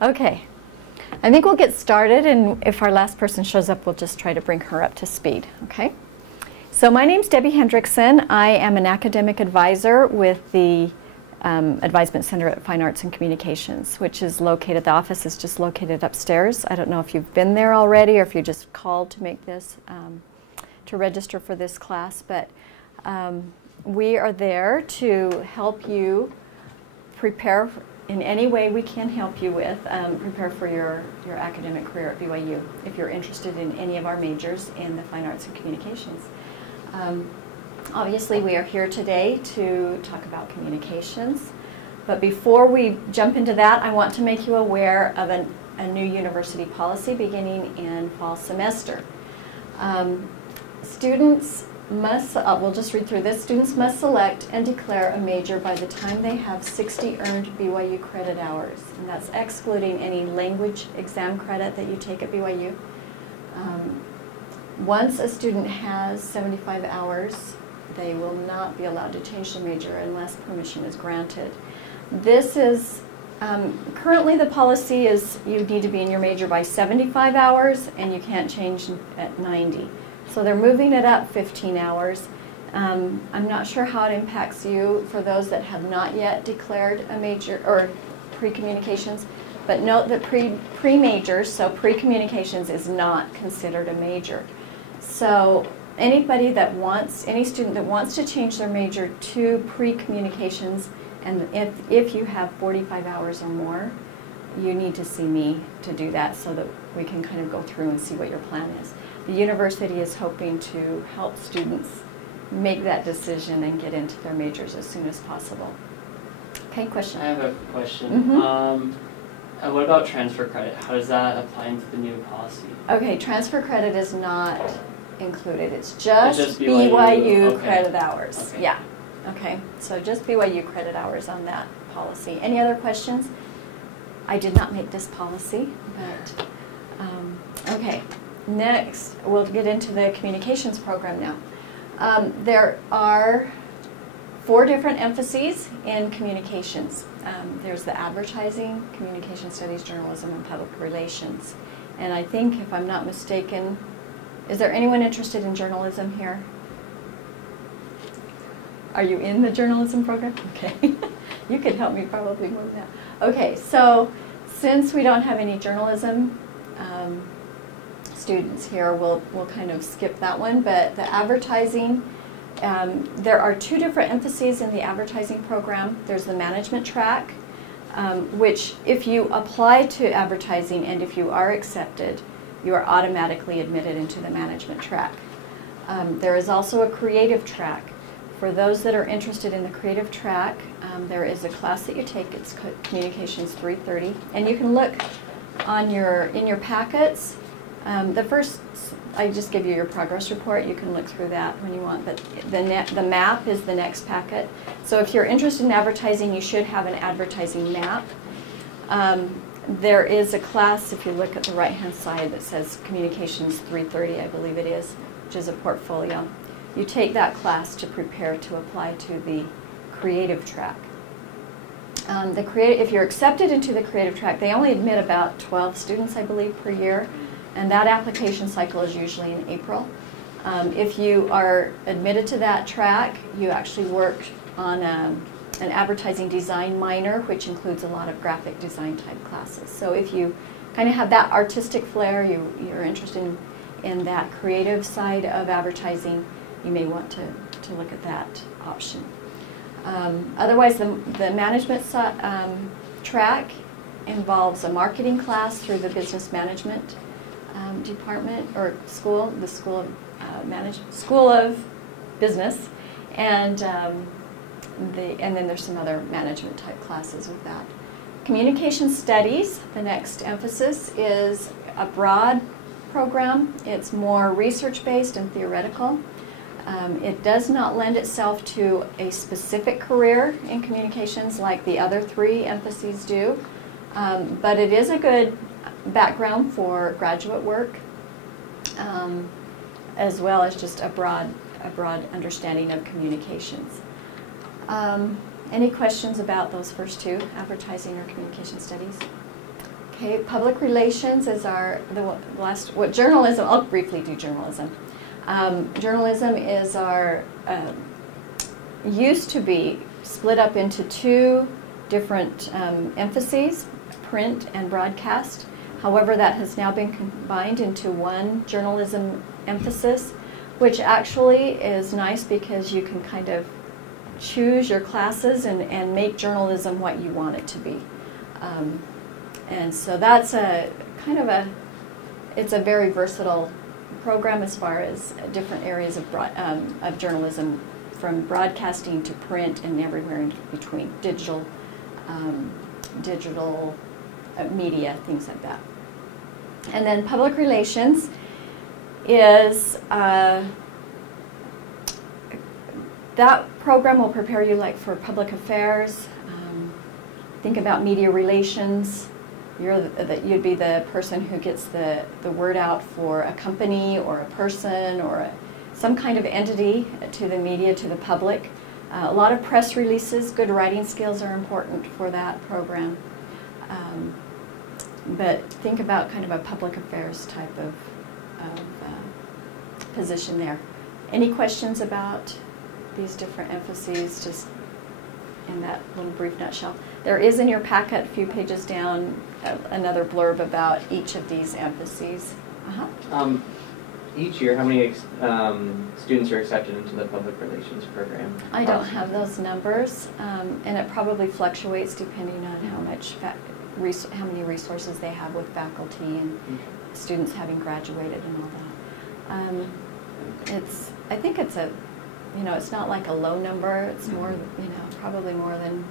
Okay, I think we'll get started, and if our last person shows up, we'll just try to bring her up to speed, okay? So my name's Debbie Hendrickson. I am an academic advisor with the Advisement Center at Fine Arts and Communications, which is located, the office is just located upstairs. I don't know if you've been there already or if you just called to make this, to register for this class, but we are there to help you prepare in any way we can help you with, prepare for your academic career at BYU if you're interested in any of our majors in the Fine Arts and Communications. Obviously we are here today to talk about communications, but before we jump into that, I want to make you aware of a new university policy beginning in fall semester. Students must, we'll just read through this, students must select and declare a major by the time they have 60 earned BYU credit hours, and that's excluding any language exam credit that you take at BYU. Once a student has 75 hours, they will not be allowed to change the major unless permission is granted. This is, currently the policy is you need to be in your major by 75 hours and you can't change at 90. So they're moving it up 15 hours. I'm not sure how it impacts you for those that have not yet declared a major or pre-communications, but note that pre-majors, so pre-communications is not considered a major. So anybody that wants, any student that wants to change their major to pre-communications, and if you have 45 hours or more, you need to see me to do that so that we can kind of go through and see what your plan is. The university is hoping to help students make that decision and get into their majors as soon as possible. Okay, question? I have a question. Mm-hmm. What about transfer credit? How does that apply into the new policy? Okay, transfer credit is not included. It's just BYU credit hours. Okay. Yeah. Okay, so just BYU credit hours on that policy. Any other questions? I did not make this policy, but okay. Next, we'll get into the communications program now. There are 4 different emphases in communications. There's the advertising, communication studies, journalism, and public relations. And I think, if I'm not mistaken, is there anyone interested in journalism here? Are you in the journalism program? Okay. You could help me probably more than that. Okay, so since we don't have any journalism students here, we'll kind of skip that one, but the advertising, there are 2 different emphases in the advertising program. There's the management track, which if you apply to advertising and if you are accepted, you are automatically admitted into the management track. There is also a creative track. For those that are interested in the creative track, there is a class that you take. It's Communications 330, and you can look on in your packets. The first, I just give you your progress report. You can look through that when you want, but the map is the next packet. So if you're interested in advertising, you should have an advertising map. There is a class, if you look at the right-hand side, that says Communications 330, I believe it is, which is a portfolio. You take that class to prepare to apply to the creative track. If you're accepted into the creative track, they only admit about 12 students, I believe, per year, and that application cycle is usually in April. If you are admitted to that track, you actually work on an advertising design minor, which includes a lot of graphic design type classes. So if you kind of have that artistic flair, you're interested in that creative side of advertising, you may want to look at that option. Otherwise, the management track involves a marketing class through the business management department or school, the School of Business, and then there's some other management type classes with that. Communication studies, the next emphasis, is a broad program. It's more research-based and theoretical. It does not lend itself to a specific career in communications like the other 3 emphases do, but it is a good background for graduate work, as well as just a broad understanding of communications. Any questions about those first 2, advertising or communication studies? Okay, public relations is the last. What journalism? I'll briefly do journalism. Journalism is our used to be split up into two different emphases, print and broadcast. However, that has now been combined into one journalism emphasis, which actually is nice because you can kind of choose your classes and make journalism what you want it to be. And so that's it's a very versatile program as far as different areas of journalism, from broadcasting to print and everywhere in between, digital media, things like that. And then public relations is, that program will prepare you like for public affairs. Think about media relations. You'd be the person who gets the word out for a company or a person or some kind of entity to the media, to the public. A lot of press releases, good writing skills are important for that program. But think about kind of a public affairs type of position there. Any questions about these different emphases, just in that little brief nutshell? There is in your packet, a few pages down, another blurb about each of these emphases. Each year, how many students are accepted into the public relations program? I don't have those numbers, and it probably fluctuates depending on how many resources they have with faculty and students having graduated and all that. I think it's a, it's not like a low number. It's more, probably more than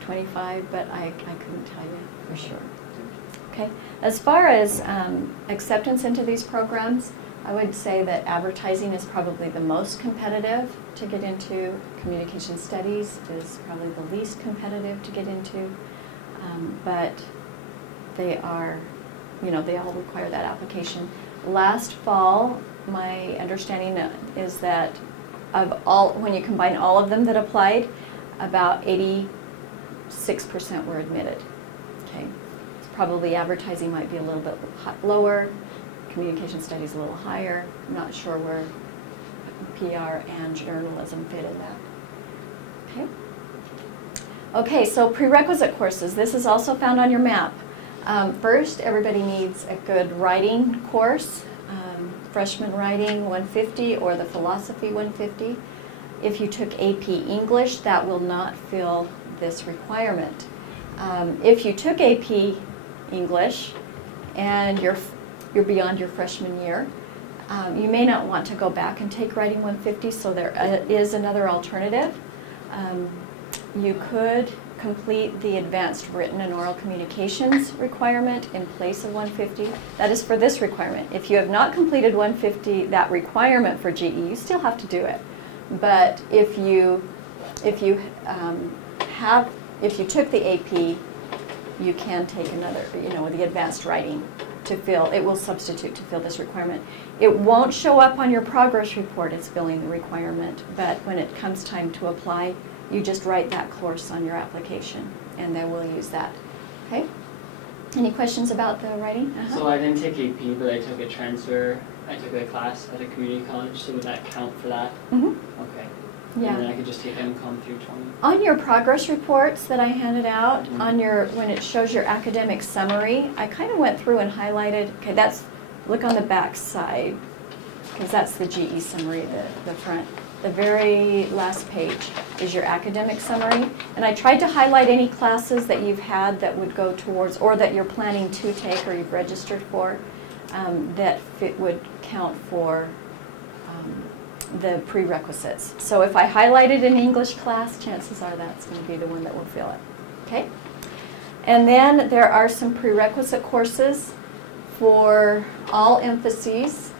25, but I couldn't tell you for sure. Okay. As far as acceptance into these programs, I would say that advertising is probably the most competitive to get into. Communication studies is probably the least competitive to get into, but they are, they all require that application. Last fall, my understanding is that when you combine all of them that applied, about 86% were admitted. Okay. Probably advertising might be a little bit lower, communication studies a little higher. I'm not sure where PR and journalism fit in that. Okay. Okay, so prerequisite courses. This is also found on your map. First, everybody needs a good writing course, freshman writing 150 or the philosophy 150. If you took AP English, that will not fill this requirement. If you took AP English and you're beyond your freshman year, you may not want to go back and take writing 150, so there is another alternative. You could complete the advanced written and oral communications requirement in place of 150. That is for this requirement. If you have not completed 150, that requirement for GE, you still have to do it. But if you took the AP, you can take another, the advanced writing to fill. It will substitute to fill this requirement. It won't show up on your progress report as filling the requirement, but when it comes time to apply, you just write that course on your application, and then we'll use that. Okay? Any questions about the writing? So I didn't take AP, but I took a transfer. I took a class at a community college, so would that count for that? Mm-hmm. Okay. Yeah. And then I could just take MCOM through 20. On your progress reports that I handed out, when it shows your academic summary, I kind of went through and highlighted, okay, look on the back side, because that's the GE summary, the front. The very last page is your academic summary, and I tried to highlight any classes that you've had that would go towards, or that you're planning to take or you've registered for, that would count for the prerequisites. So if I highlighted an English class, chances are that's going to be the one that will fill it. Okay? And then there are some prerequisite courses for all emphases.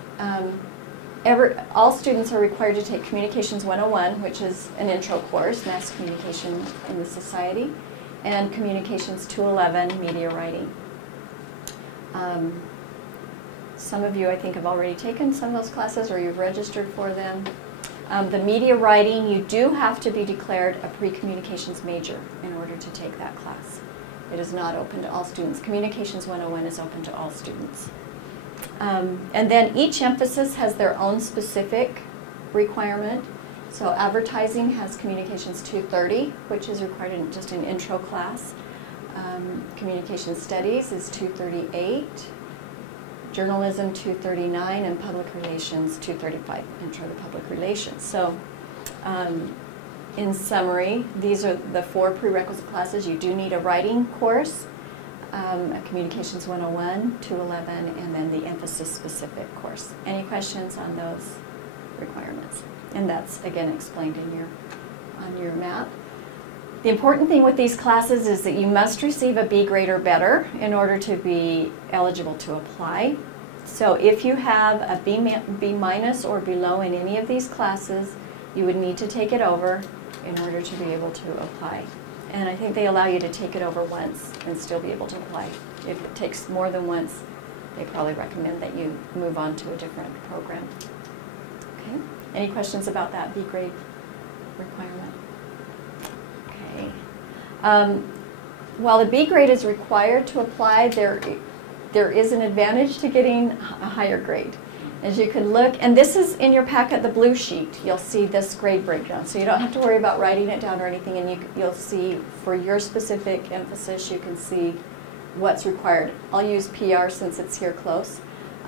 All students are required to take Communications 101, which is an intro course, Mass Communication in the Society, and Communications 211, Media Writing. Some of you, I think, have already taken some of those classes or you've registered for them. The media writing, you do have to be declared a pre-communications major in order to take that class. It is not open to all students. Communications 101 is open to all students. And then each emphasis has their own specific requirement. So advertising has Communications 230, which is required in just an intro class. Communication Studies is 238. Journalism 239, and Public Relations 235, Intro to Public Relations. So in summary, these are the 4 prerequisite classes. You do need a writing course, a Communications 101, 211, and then the emphasis specific course. Any questions on those requirements? And that's again explained in on your map. The important thing with these classes is that you must receive a B grade or better in order to be eligible to apply. So if you have a B minus or below in any of these classes, you would need to take it over in order to be able to apply. And I think they allow you to take it over once and still be able to apply. If it takes more than once, they probably recommend that you move on to a different program. Okay. Any questions about that B grade requirement? Okay. While the B grade is required to apply, there is an advantage to getting a higher grade. As you can look, and this is in your packet, the blue sheet, you'll see this grade breakdown. So you don't have to worry about writing it down or anything, and you'll see for your specific emphasis, you can see what's required. I'll use PR since it's here close.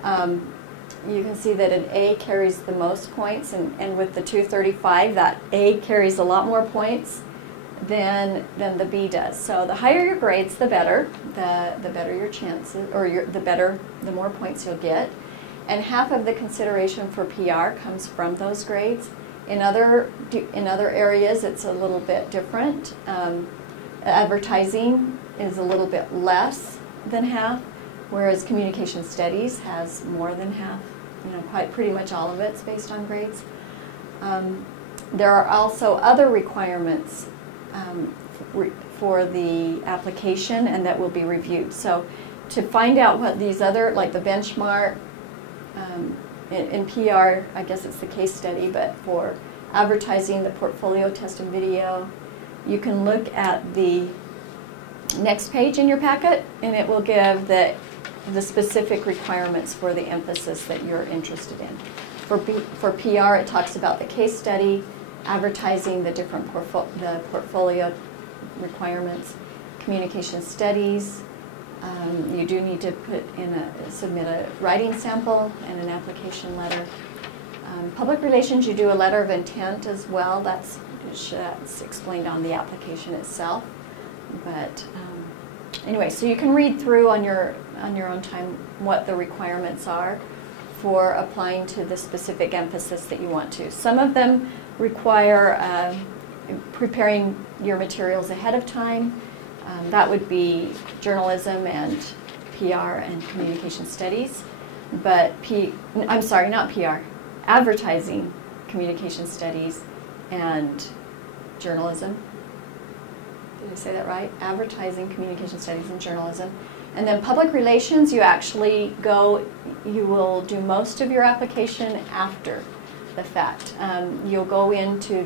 You can see that an A carries the most points, and with the 235, that A carries a lot more points than the B does. So the higher your grades, the better. The better your chances, or the more points you'll get. And half of the consideration for PR comes from those grades. In other areas, it's a little bit different. Advertising is a little bit less than half, whereas Communication Studies has more than half. Pretty much all of it's based on grades. There are also other requirements for the application, and that will be reviewed. So to find out what these other, like the benchmark, in PR, I guess it's the case study, but for advertising, the portfolio test and video, you can look at the next page in your packet, and it will give the specific requirements for the emphasis that you're interested in. For PR, it talks about the case study, advertising, the different the portfolio requirements, Communication Studies. You do need to submit a writing sample and an application letter. Public Relations, you do a letter of intent as well. That's explained on the application itself. But anyway, so you can read through on your own time what the requirements are for applying to the specific emphasis that you want to. Some of them require preparing your materials ahead of time. That would be journalism and PR and Communication Studies. But I'm sorry, not PR, advertising, Communication Studies, and journalism. Did I say that right? Advertising, Communication Studies, and journalism. And then Public Relations, you will do most of your application after the fact. You'll go into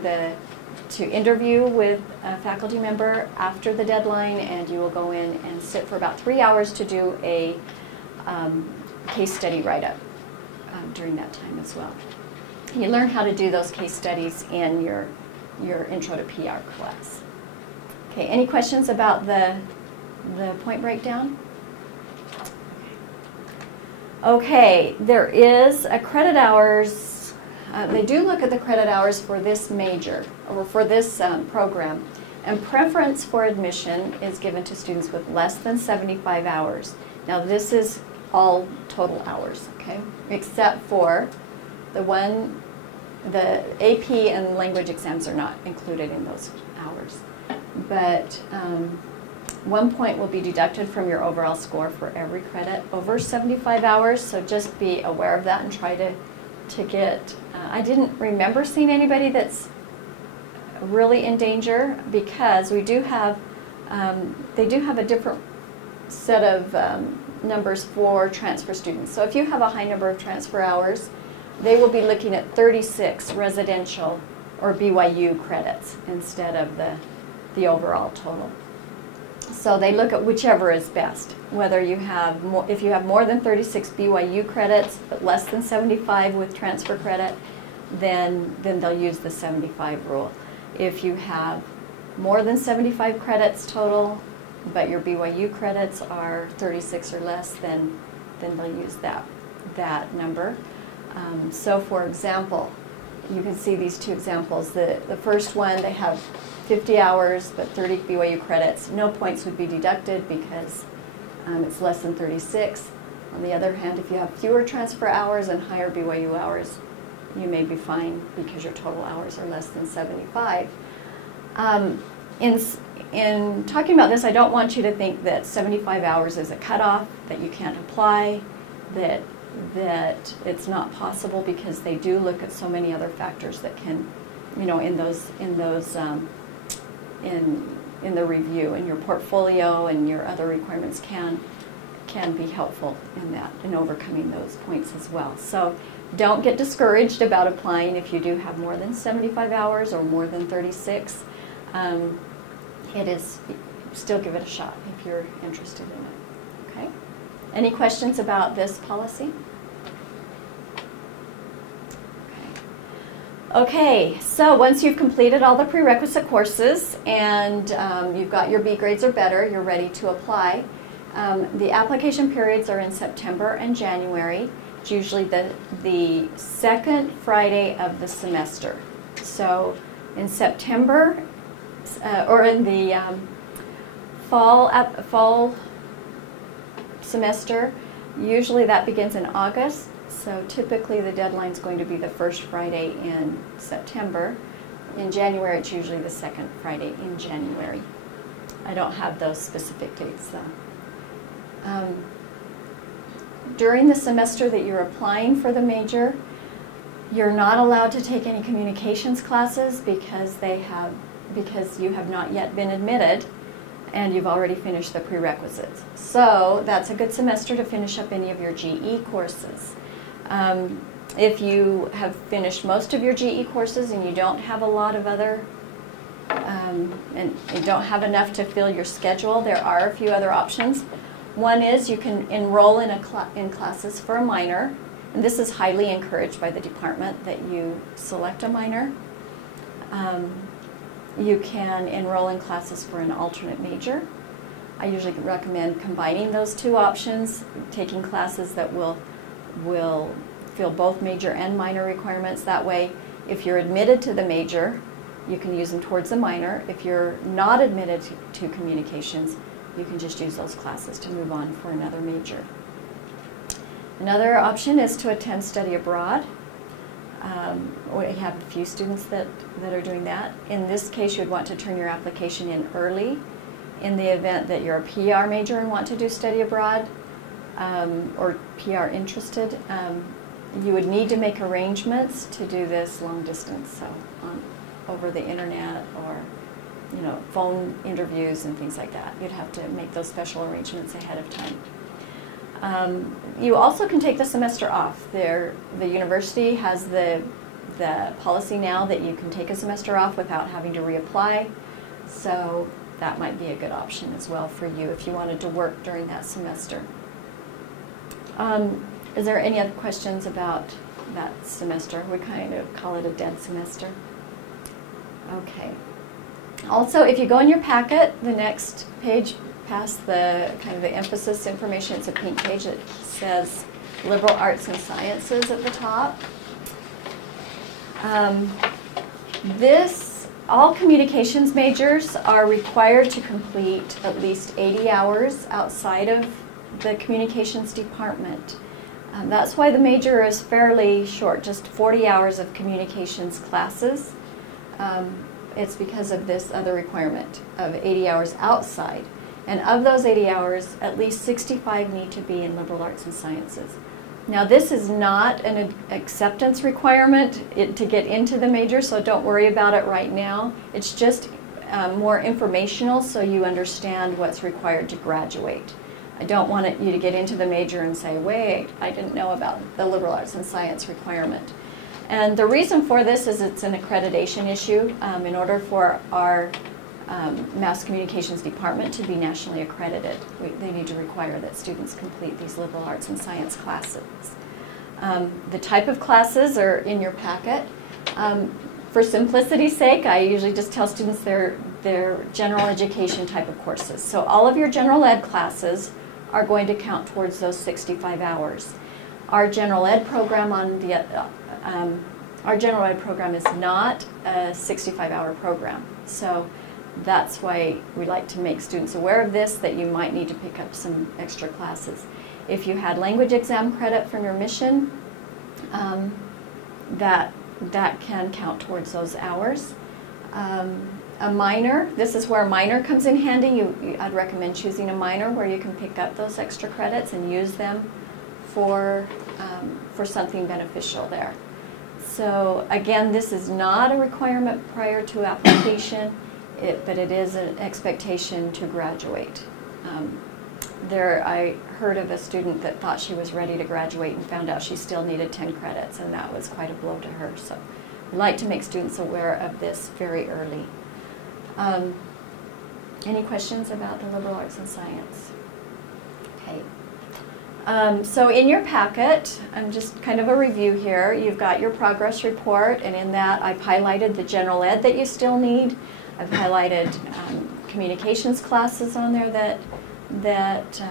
to interview with a faculty member after the deadline, and you will go in and sit for about 3 hours to do a case study write-up during that time as well. You learn how to do those case studies in your Intro to PR class. Okay, any questions about the point breakdown? Okay, there is a credit hours. They do look at the credit hours for this major, or for this program, and preference for admission is given to students with less than 75 hours. Now this is all total hours, okay, except for the AP and language exams are not included in those hours. But 1 point will be deducted from your overall score for every credit over 75 hours, so just be aware of that and try to get, I didn't remember seeing anybody that's really in danger, because we do have, they do have a different set of numbers for transfer students. So if you have a high number of transfer hours, they will be looking at 36 residential or BYU credits instead of the overall total. So they look at whichever is best. Whether you have more, if you have more than 36 BYU credits, but less than 75 with transfer credit, then they'll use the 75 rule. If you have more than 75 credits total, but your BYU credits are 36 or less, then they'll use that number. So for example, you can see these two examples. The first one, they have 50 hours but 30 BYU credits. No points would be deducted because it's less than 36. On the other hand, if you have fewer transfer hours and higher BYU hours, you may be fine because your total hours are less than 75. In talking about this, I don't want you to think that 75 hours is a cutoff, that you can't apply, that it's not possible, because they do look at so many other factors that can, in the review, and your portfolio and your other requirements can be helpful in that, in overcoming those points as well. So don't get discouraged about applying if you do have more than 75 hours or more than 36. Still give it a shot if you're interested in it. Okay? Any questions about this policy? Okay, so once you've completed all the prerequisite courses and you've got your B grades or better, you're ready to apply. The application periods are in September and January. It's usually the second Friday of the semester. So in September, or in the fall semester, usually that begins in August. So typically the deadline is going to be the first Friday in September. In January, it's usually the second Friday in January. I don't have those specific dates though. During the semester that you're applying for the major, you're not allowed to take any communications classes because you have not yet been admitted and you've already finished the prerequisites. So that's a good semester to finish up any of your GE courses. If you have finished most of your GE courses and you don't have a lot of other, and you don't have enough to fill your schedule, there are a few other options. One is you can enroll in classes for a minor, and this is highly encouraged by the department that you select a minor. You can enroll in classes for an alternate major. I usually recommend combining those two options, taking classes that will fill both major and minor requirements. That way, if you're admitted to the major, you can use them towards the minor. If you're not admitted to communications, you can just use those classes to move on for another major. Another option is to attend study abroad. We have a few students that are doing that. In this case, you would want to turn your application in early. In the event that you're a PR major and want to do study abroad, or PR interested, you would need to make arrangements to do this long distance, so over the internet or phone interviews and things like that. You'd have to make those special arrangements ahead of time. You also can take the semester off. The university has the policy now that you can take a semester off without having to reapply, so that might be a good option as well for you if you wanted to work during that semester. Is there any other questions about that semester? We kind of call it a dead semester. Okay. Also, if you go in your packet, the next page past the kind of the emphasis information, it's a pink page that says Liberal Arts and Sciences at the top. All communications majors are required to complete at least 80 hours outside of the communications department. That's why the major is fairly short, just 40 hours of communications classes. It's because of this other requirement of 80 hours outside. And of those 80 hours, at least 65 need to be in liberal arts and sciences. Now, this is not an acceptance requirement to get into the major, so don't worry about it right now. It's just more informational so you understand what's required to graduate. I don't want you to get into the major and say, wait, I didn't know about the liberal arts and science requirement. And the reason for this is it's an accreditation issue. In order for our mass communications department to be nationally accredited. They need to require that students complete these liberal arts and science classes. The type of classes are in your packet. For simplicity's sake, I usually just tell students they're general education type of courses. So all of your general ed classes are going to count towards those 65 hours. Our general ed program is not a 65-hour program. So that's why we like to make students aware of this, that you might need to pick up some extra classes. If you had language exam credit from your mission, that can count towards those hours. A minor, this is where a minor comes in handy. I'd recommend choosing a minor where you can pick up those extra credits and use them for something beneficial there. So again, this is not a requirement prior to application, but it is an expectation to graduate. I heard of a student that thought she was ready to graduate and found out she still needed 10 credits, and that was quite a blow to her. So we like to make students aware of this very early. Any questions about the liberal arts and science? Okay. So in your packet, just kind of a review here, you've got your progress report, and in that I've highlighted the general ed that you still need. I've highlighted communications classes on there that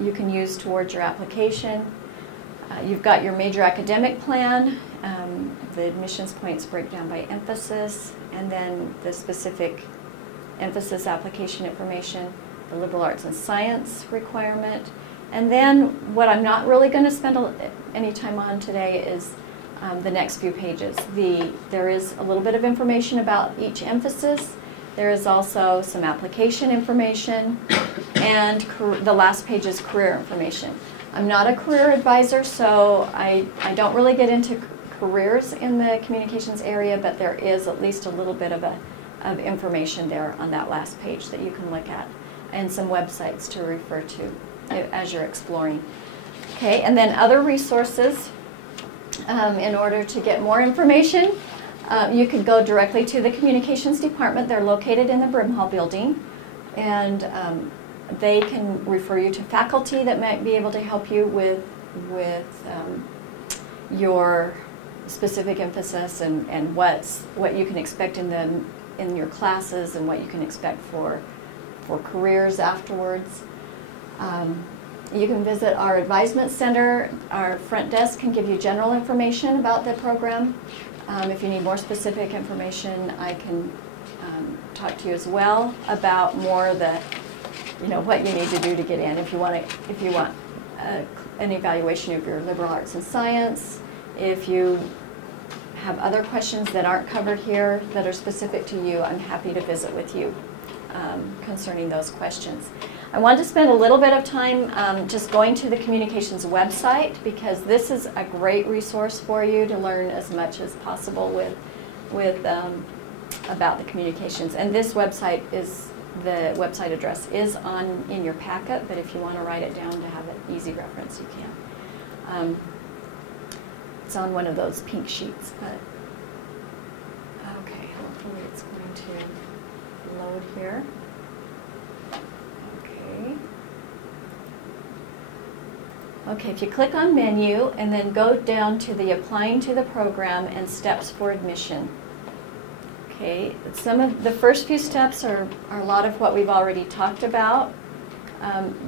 you can use towards your application. You've got your major academic plan, the admissions points breakdown by emphasis, and then the specific emphasis application information, the liberal arts and science requirement. And then what I'm not really going to spend any time on today is the next few pages. There is a little bit of information about each emphasis. There is also some application information, and the last page is career information. I'm not a career advisor, so I don't really get into careers in the communications area, but there is at least a little bit of information there on that last page that you can look at, and some websites to refer to as you're exploring. Okay, and then other resources. In order to get more information, you could go directly to the communications department. They're located in the Brimhall building, and they can refer you to faculty that might be able to help you with your specific emphasis and what you can expect in your classes and what you can expect for careers afterwards. You can visit our Advisement Center. Our front desk can give you general information about the program. If you need more specific information, I can talk to you as well about more of the, what you need to do to get in. If you want an evaluation of your liberal arts and science, if you have other questions that aren't covered here that are specific to you, I'm happy to visit with you concerning those questions. I want to spend a little bit of time just going to the communications website, because this is a great resource for you to learn as much as possible with about the communications. And this website the website address is in your packet, but if you want to write it down to have an easy reference, you can. It's on one of those pink sheets. But okay, hopefully it's going to load here. Okay, if you click on menu and then go down to the applying to the program and steps for admission. Okay, some of the first few steps are a lot of what we've already talked about,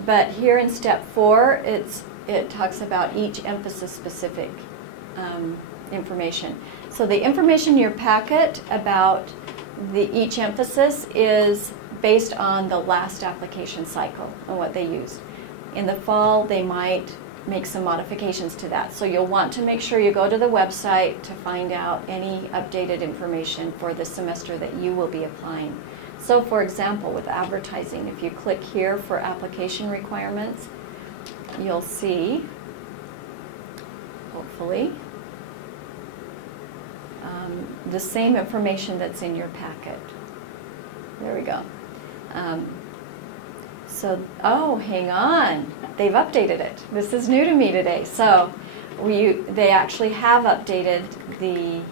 but here in step 4 it talks about each emphasis specific information. So the information in your packet about each emphasis is based on the last application cycle and what they used. In the fall, they might make some modifications to that. So you'll want to make sure you go to the website to find out any updated information for the semester that you will be applying. So for example, with advertising, if you click here for application requirements, you'll see, hopefully, the same information that's in your packet. There we go. Oh, hang on. They've updated it. This is new to me today. So they actually have updated the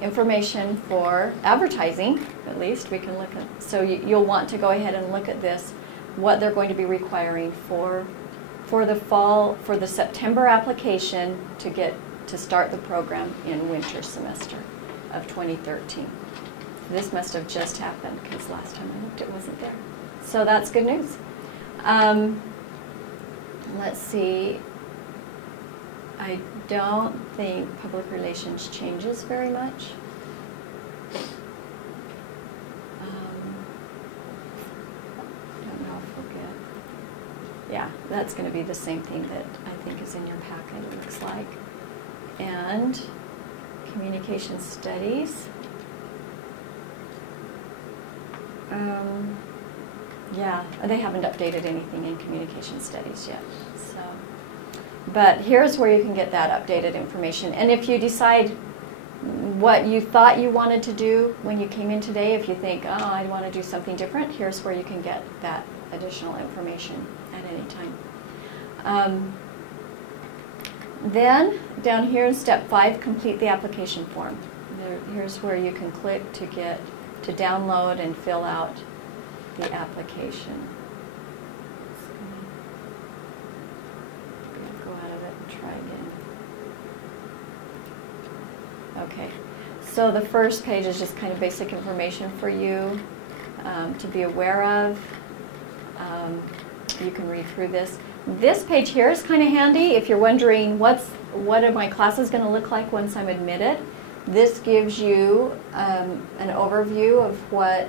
information for advertising, at least we can look at. So you'll want to go ahead and look at this, what they're going to be requiring for the fall, for the September application to start the program in winter semester of 2013. This must have just happened because last time I looked it wasn't there. So that's good news. Let's see. I don't think public relations changes very much. Don't know if we'll get. Yeah, that's going to be the same thing that I think is in your packet, it looks like. And communication studies. Yeah, they haven't updated anything in communication studies yet. So, but here's where you can get that updated information. And if you decide what you thought you wanted to do when you came in today, if you think, oh, I want to do something different, here's where you can get that additional information at any time. Then, down here in step 5, complete the application form. Here's where you can click to download and fill out the application. Go out of it and try again. Okay, so the first page is just kind of basic information for you to be aware of. You can read through this. This page here is kind of handy if you're wondering what are my classes going to look like once I'm admitted. This gives you an overview of what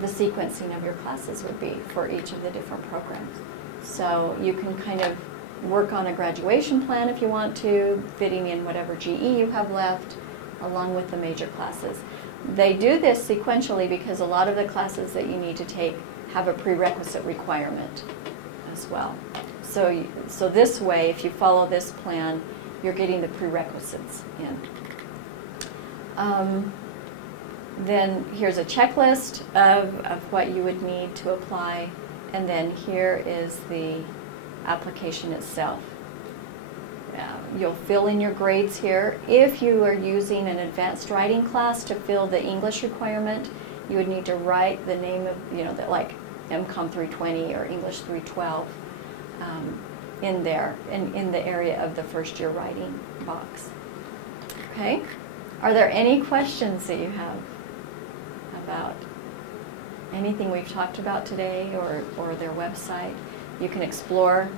the sequencing of your classes would be for each of the different programs. So you can kind of work on a graduation plan if you want to, fitting in whatever GE you have left, along with the major classes. They do this sequentially because a lot of the classes that you need to take have a prerequisite requirement as well. So this way, if you follow this plan, you're getting the prerequisites in. Then here's a checklist of what you would need to apply, and then here is the application itself. You'll fill in your grades here. If you are using an advanced writing class to fill the English requirement, you would need to write the name of, like MCOM 320 or English 312 in there, in the area of the first year writing box. Okay? Are there any questions that you have about anything we've talked about today or their website? You can explore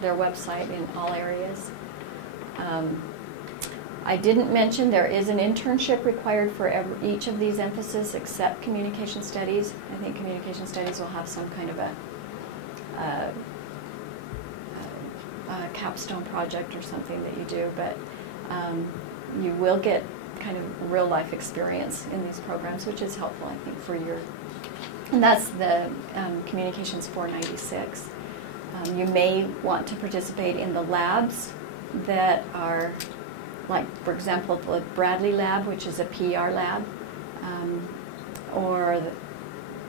their website in all areas. I didn't mention there is an internship required for each of these emphases except communication studies. I think communication studies will have some kind of a capstone project or something that you do, but you will get kind of real life experience in these programs, which is helpful, I think, for your, and that's the Communications 496. You may want to participate in the labs that are, like, for example, the Bradley lab, which is a PR lab, or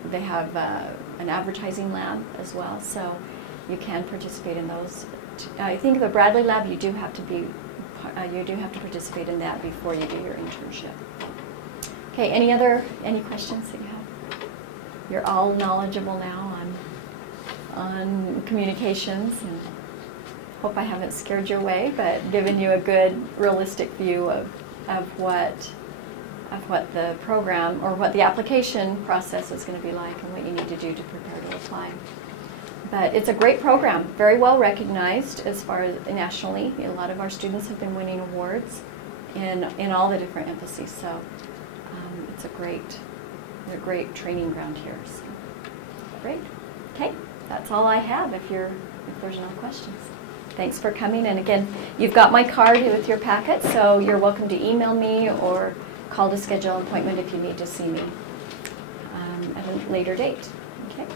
they have an advertising lab as well, so you can participate in those. I think the Bradley lab, you do have to participate in that before you do your internship. Okay, any questions that you have? You're all knowledgeable now on communications, and hope I haven't scared you away, but given you a good, realistic view of what the program or what the application process is going to be like and what you need to do to prepare to apply. But it's a great program, very well recognized as far as nationally. A lot of our students have been winning awards in all the different emphases, so it's a great training ground here. So. Great. Okay, that's all I have if there's no questions. Thanks for coming, and again, you've got my card with your packet, so you're welcome to email me or call to schedule an appointment if you need to see me at a later date. Okay.